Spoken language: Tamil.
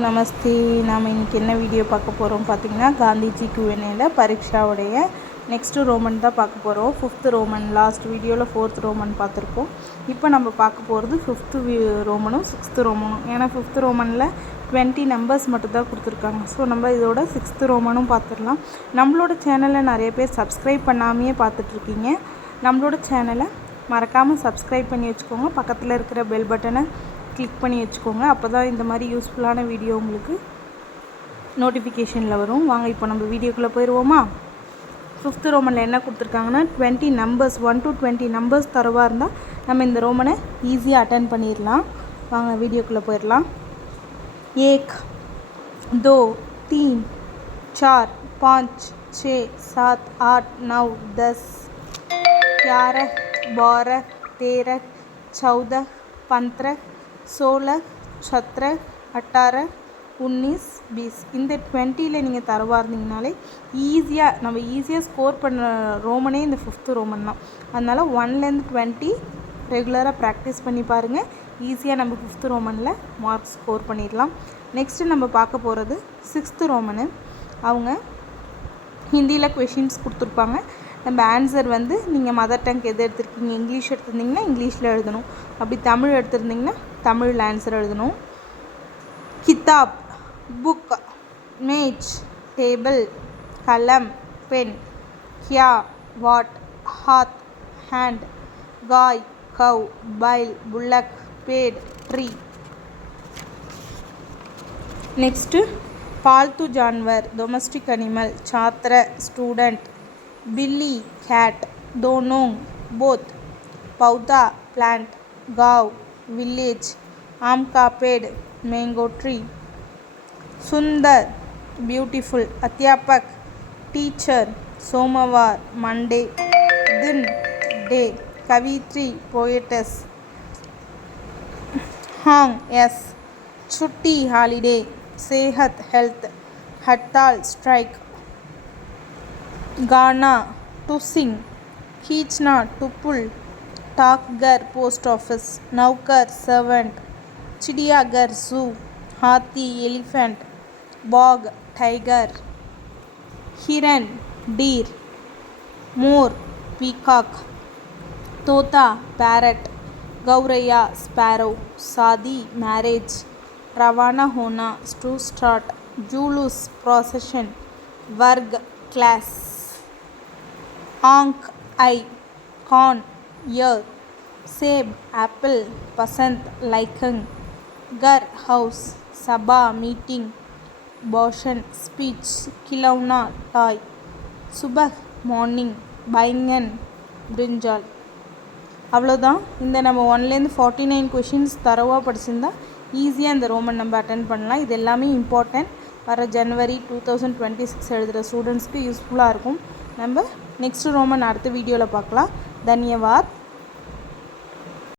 நமஸ்தே. நாம் இன்றைக்கி என்ன வீடியோ பார்க்க போகிறோம் பார்த்திங்கன்னா, காந்திஜி Q&Aல பரீட்சாவுடைய நெக்ஸ்ட்டு ரோமன் தான் பார்க்க போகிறோம். 5th Roman. லாஸ்ட் வீடியோவில் 4th ரோமன் பார்த்துருப்போம். இப்போ நம்ம பார்க்க போகிறது 5th ரோமனும் 6th ரோமனும். ஏன்னா 5th ரோமனில் 20 நம்பர்ஸ் மட்டும் தான் கொடுத்துருக்காங்க. ஸோ நம்ம இதோட 6th ரோமனும் பார்த்துடலாம். நம்மளோட சேனலை நிறைய பேர் சப்ஸ்கிரைப் பண்ணாமையே பார்த்துட்ருக்கீங்க. நம்மளோட சேனலை மறக்காமல் சப்ஸ்கிரைப் பண்ணி வச்சுக்கோங்க. பக்கத்தில் இருக்கிற பெல் பட்டனை கிளிக் பண்ணி வச்சுக்கோங்க. அப்போ தான் இந்த மாதிரி யூஸ்ஃபுல்லான வீடியோ உங்களுக்கு நோட்டிஃபிகேஷனில் வரும். வாங்க இப்போ நம்ம வீடியோக்குள்ளே போயிடுவோமா. 5th ரோமனில் என்ன கொடுத்துருக்காங்கன்னா 20 நம்பர்ஸ் 1 to 20 நம்பர்ஸ் தரவாக இருந்தால் நம்ம இந்த ரோமனை ஈஸியாக அட்டன் பண்ணிடலாம். வாங்க வீடியோக்குள்ளே போயிடலாம். 1 2 3 4 5 6 7 8 9 10 11 12 13 14 15 16 17 18 19 20 இந்த 20ல் நீங்கள் தரவாக இருந்தீங்கனாலே ஈஸியாக ஸ்கோர் பண்ண ரோமனே இந்த 5th ரோமன் தான். அதனால் 1லேருந்து 20 ரெகுலராக ப்ராக்டிஸ் பண்ணி பாருங்கள். ஈஸியாக நம்ம 5th ரோமனில் மார்க்ஸ் ஸ்கோர் பண்ணிடலாம். நெக்ஸ்ட்டு நம்ம பார்க்க போகிறது 6th ரோமனு. அவங்க ஹிந்தியில் கொஷின்ஸ் கொடுத்துருப்பாங்க. நம்ம ஆன்சர் நீங்கள் மதர் டங் எது எடுத்துருக்கீங்க, இங்கிலீஷ் எடுத்திருந்தீங்கன்னா இங்கிலீஷில் எழுதணும். அப்படி தமிழ் எடுத்திருந்தீங்கன்னா தமிழில் ஆன்சர் எழுதணும். கிதாப், புக், மேஜ், டேபிள், கலம், பென், கியா, வாட், ஹாத், ஹேண்ட், காய், கவ், பைல், புல்லக், பேட், ட்ரீ. நெக்ஸ்ட்டு पालतू जानवर, डोमेस्टिक एनिमल, छात्र, स्टूडेंट, बिल्ली, कैट, दोनों, बोथ, पौधा, प्लांट, गांव, विलेज, आम का पेड़, मैंगो ट्री. सुंदर, ब्यूटीफुल, अध्यापक, टीचर, सोमवार, मंडे, दिन, डे, कवित्री, पोएटस. हांग, यस, छुट्टी, हॉलीडे, सेहत, हेल्थ, हड़ताल, स्ट्राइक. गाना, टू सिंग, खींचना, टू पुल, डाकघर, पोस्ट ऑफिस, नौकर, सर्वेंट, चिड़ियाघर, जू, हाथी, एलिफेंट, बाघ, टाइगर, हिरन, डीर, मोर, पीकॉक, तोता, पैरट, गौरैया, स्पैरो, शादी, मैरिज, रवाना होना, टू स्टार्ट, जुलूस, प्रोसेशन, वर्ग, क्लास. आंख, आई, कॉर्न, ईयर, सेब, एप्पल, पसंद, लाइकिंग, घर, हाउस, सभा, मीटिंग, भाषण, स्पीच, खिलौना, टॉय. सुबह, மார்னிங், பைங்கன், பிரிஞ்சால். அவ்வளோதான். இந்த நம்ம 1லேருந்து 49 கொஷின்ஸ் தரவாக படிச்சிருந்தா ஈஸியாக இந்த ரோமன் நம்ம அட்டன் பண்ணலாம். இது எல்லாமே இம்பார்ட்டன்ட். வர ஜனவரி 2026 எழுதுகிற ஸ்டூடெண்ட்ஸ்க்கு யூஸ்ஃபுல்லாக இருக்கும். நம்ம நெக்ஸ்ட் ரோமன் அடுத்த வீடியோவில் பார்க்கலாம். தன்யவாத்.